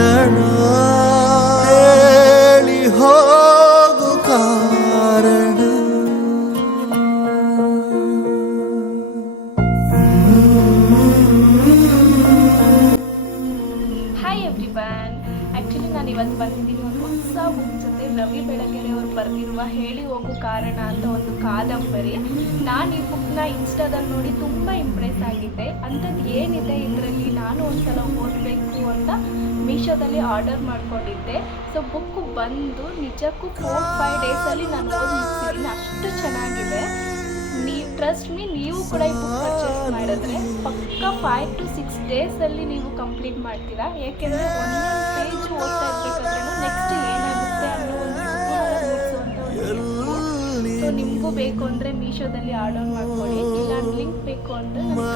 ಕಾರಣ ಹೇಳಿ ಹೋಗು ಕಾರಣ. ಹಾಯ್ ಎವ್ರಿವನ್, ಆ್ಯಕ್ಚುಲಿ ನಾನು ಇವತ್ತು ಬಂದಿದ್ದೀನಿ ಒಂದು ಹೊಸ ಬುಕ್ ಜೊತೆ. ರವಿ ಬೆಳಗೆರೆ ಅವರು ಬರೆದಿರುವ ಹೇಳಿ ಹೋಗು ಕಾರಣ ಅಂತ ಒಂದು ಕಾದಂಬರಿ. ನಾನು ಈ ಬುಕ್ನ ಇನ್ಸ್ಟಾದಲ್ಲಿ ನೋಡಿ ತುಂಬ ಇಂಪ್ರೆಸ್ ಆಗಿದ್ದೆ. ಅಂಥದ್ದು ಏನಿದೆ ಇದರಲ್ಲಿ, ನಾನು ಒಂದ್ಸಲ ಓದಬೇಕು ಅಂತ ಮೀಶೋದಲ್ಲಿ ಆರ್ಡರ್ ಮಾಡ್ಕೊಂಡಿದ್ದೆ. ಸೊ ಬುಕ್ಕು ಬಂದು ನಿಜಕ್ಕೂ 4-5 ಡೇಸಲ್ಲಿ ನಾನು ಓದಿ ಮುಗಿಸಿದ್ದೀನಿ. ಅಷ್ಟು ಚೆನ್ನಾಗಿದೆ. ಟ್ರಸ್ಟ್ ಮೀ, ನೀವು ಕೂಡ ಈ ಬುಕ್ ಪರ್ಚೇಸ್ ಮಾಡಿದ್ರೆ ಪಕ್ಕ 5 to 6 ಡೇಸಲ್ಲಿ ನೀವು ಕಂಪ್ಲೀಟ್ ಮಾಡ್ತೀರಾ. ಏಕೆಂದರೆ ಒಂದೊಂದು ಪೇಜು ಓದ್ತಾ ಇರಬೇಕಾದ್ರೂ ನೆಕ್ಸ್ಟ್ ಏನಾಗುತ್ತೆ ಅನ್ನೋ ಒಂದು ಕುತೂಹಲ ಮೂಡಿಸುವಂಥ ಒಂದು. ಸೊ ನಿಮಗೂ ಬೇಕು ಅಂದರೆ ಮೀಶೋದಲ್ಲಿ ಆರ್ಡರ್ ಮಾಡ್ಕೊಳ್ಳಿ. ಇಲ್ಲ ಲಿಂಕ್ ಬೇಕು ಅಂದರೆ ನಾನು